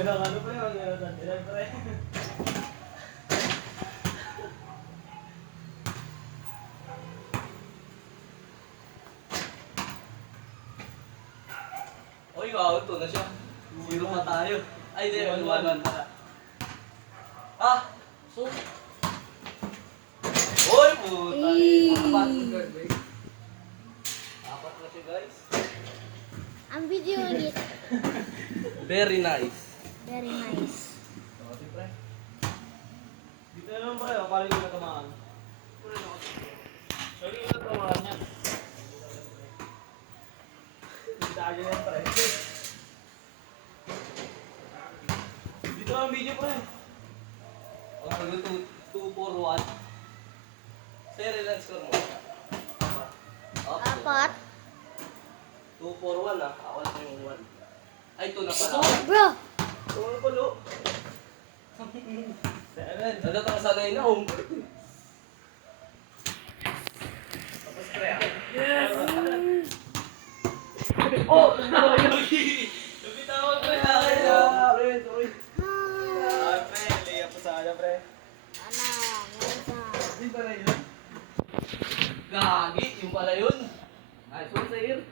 Ano pa yun? Ano pa yun? Oy, wow, ito na siya. Zero pa tayo. Ay, di, 1-1 pala. Ah! So? Oy, puta. Apat na siya, guys. Ang video ulit. Very nice. Very nice. Dito na naman pa kayo, paano yung natamaan? Sorry yung natamaan yan. Dito yan, pre. Dito ang video, pre. Ang sagot 2-4-1. Sir, ilan score mo? Apat. 2-4-1 ah. Ako lang yung 1. Ay, 2 na pala. Bro. Ito ang kulo. 7. Nadatang sanay na, oh. Tapos, pre, ah. Yes! Oh! Nabitawan ko na. Pre, sorry. Ah. Pre, laya pa sana, pre. Ano? Meron Hindi pa rin yun. Gagi, yung pala yun. Nice one, Sir.